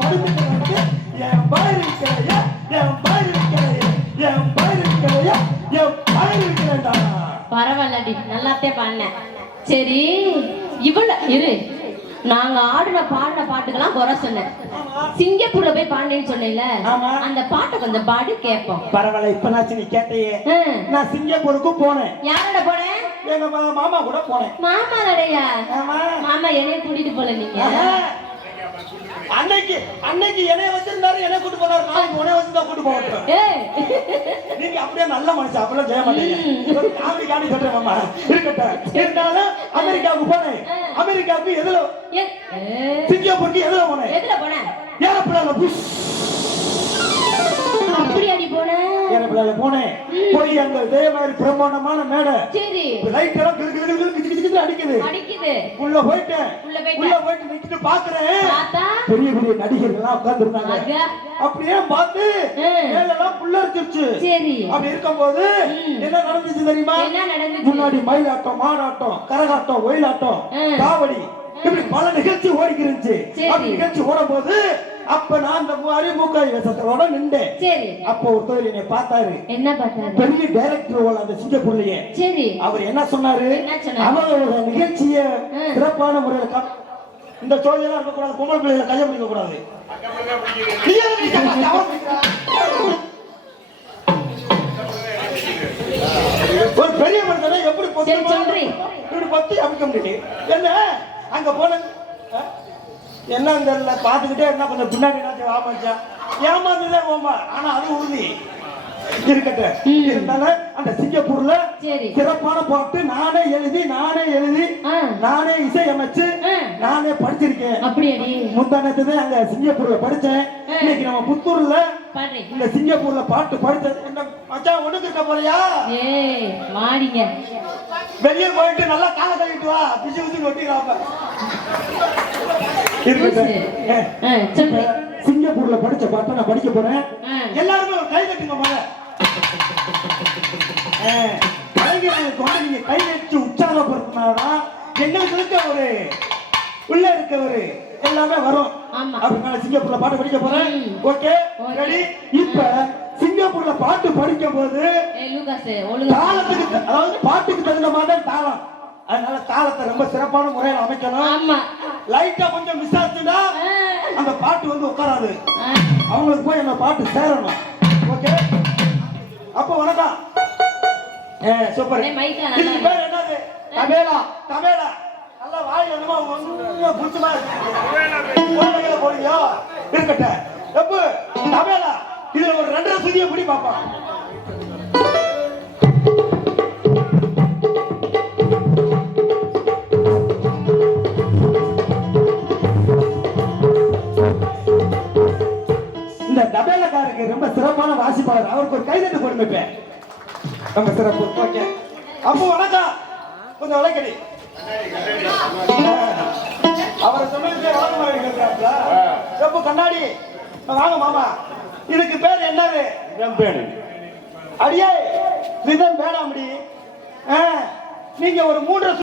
படிப்புக்கு என் பயிர் இருக்கிறையா என் பயிர் பரவாயில்லடி நல்லாத்தே பண்ணேன் சரி இவ்வளோ இரு. நாங்க ஆடின பாடின பாட்டுக்கெல்லாம் குறை சொன்னேன் சிங்கப்பூர்ல போய் பாண்டேன்னு சொன்னேன்ல அந்த பாட்டை கொஞ்சம் பாடு கேட்போம். பரவாயில்ல இப்ப நான் நீ கேட்டையே. நான் சிங்கப்பூருக்கு போனேன். யாரோட போனேன் எங்க மாமா கூட போனேன். மாமா நடையா மாமா என்னைய கூட்டிட்டு போல நீங்க. அன்னைக்கு அன்னைக்கு என்னைய வச்சிருந்தாரு என்னை கூட்டு போனாரு. நாளைக்கு உனைய வச்சு தான் கூட்டு ஏய் நீங்க அப்படியே நல்ல மனுஷன் அப்படிலாம் செய்ய மாட்டீங்க. காமெடி சொல்றேன் மாமா. இருக்கட்டும். இருந்தாலும் அமெரிக்காவுக்கு போனேன். அமெரிக்காவுக்கு எதுல சிங்கப்பூருக்கு எதுல போனேன். எதுல போனேன்? ஏரோப்ளேன்ல புஷ். ஏரோப்ளேன்ல போனேன் போய் அங்க இதே மாதிரி பிரம்மாண்டமான மேடை. சரி. லைட் எல்லாம் கிளு கிளு கிளு கிளு கிச்சு கிச்சு அடிக்குது. உள்ள போயிட்டேன். உள்ள போயிட்ட. நிக்கிட்டு பாக்குறேன். பெரிய பெரிய நடிகர்கள் எல்லாம் உட்கார்ந்து அங்க. அப்படியே பார்த்து. மேலெல்லாம் புல்லரிச்சிருச்சு சரி. அப்படி இருக்கும்போது. என்ன நடந்துச்சு தெரியுமா? முன்னாடி மயிலாட்டம் மாடாட்டம் கரகாட்டம் ஒயிலாட்டம். காவடி. இப்படி பல நிகழ்ச்சி ஓடிக்கிருந்துச்சு. அப்படி நிகழ்ச்சி ஓடும் போது அப்ப நான் அந்த மாதிரி மூக்காய் வேஷத்தோட நின்றேன். சரி. அப்போ ஒருத்தர் என்னை பார்த்தாரு. என்ன பார்த்தாரு? பெரிய டைரக்டர் போல அந்த சிங்கப்பூர்லயே. சரி. அவர் என்ன சொன்னாரு? என்ன சொன்னாரு? அவரோட நிகழ்ச்சிய. சிறப்பான முறையில இந்த சோழியெல்லாம் இருக்க கூடாது பொம்பளை பிள்ளைகளை கைய பிடிக்க கூடாது? ஒரு பெரிய மனிதனை எப்படி பொத்தி அமைக்க முடியும் என்ன? அங்க போன? என்னன்னு தெரியல பாத்துக்கிட்டே இருந்தா கொஞ்சம் பின்னாடி என்னாச்சும் வாமச்சா ஏமாந்துதான் ஓமா ஆனா அது உறுதி. இருக்கட்டும். ம். இருந்தாலும் அந்த சிங்கப்பூர்ல சிறப்பான பாட்டு நானே எழுதி நானே எழுதி நானே இசையமைச்சு ஆ. நானே படிச்சிருக்கேன். அப்படி அடி முந்தானத்து தான் அங்க சிங்கப்பூர்ல படிச்சேன். இன்னைக்கு நம்ம புத்தூர்ல இந்த சிங்கப்பூர்ல பாட்டு படிச்சது. என்ன மச்சான் ஒண்ணுக்கு இருக்க போறியா மாடிங்க. வெளியே போயிட்டு நல்லா காலை கழிட்டு வா. பிசு பிசு ஒட்டிடுவாப்ப சிங்கப்பூர்ல படிச்ச பாட்டை நான் படிக்க போறேன். எல்லாருமே ஒரு கை தட்டுங்க முதல்ல. ஆ, கலைஞர்களுக்கு வந்து நீங்க கை வச்சு உற்சாகப்படுத்தினாதான் எங்களுக்கு இருக்க ஒரு உள்ள இருக்க ஒரு எல்லாமே வரும். அப்படினால சிங்கப்பூர்ல பாட்டு படிக்க போறேன். ஓகே. ரெடி? இப்ப சிங்கப்பூர்ல பாட்டு படிக்கும் போது தாளத்துக்கு அதாவது பாட்டுக்கு தகுந்த மாதிரி தாளம். அதனால தாளத்தை ரொம்ப சிறப்பான முறையில் அமைக்கணும். ஆமா. லைட்டா கொஞ்சம் மிஸ் ஆச்சுன்னா அந்த பாட்டு வந்து உட்காராது. அவங்களுக்கு போய் அந்த பாட்டு சேரணும். ஓகே அப்போ வணக்கம். ஏ சூப்பர் இதுக்கு பேர் என்னது? தபேலா தபேலா. நல்லா வாய் என்னமோ ஒண்ணு புடிச்சமா இருக்கு. போறீங்க இருக்கட்டும். எப்ப? தபேலா. இதுல ஒரு ரெண்டரை சுதிய பிடி பாப்போம் வாசிப்பாளர் அவருக்கு ஒரு கைதட்டு கொடுமைப்ப ரொம்ப சிறப்பு. ஓகே. அப்போ வணக்கம். கொஞ்சம் விளக்கடி அவரை சொன்னதுக்கே வழக்கமாக இருக்கிறாப்ல எப்போ கண்ணாடி? வாங்க மாமா. இதுக்கு பேர் என்னது? வெம்பேடு அடியே விதம் வேணாமடி ஆ, நீங்க ஒரு மூன்று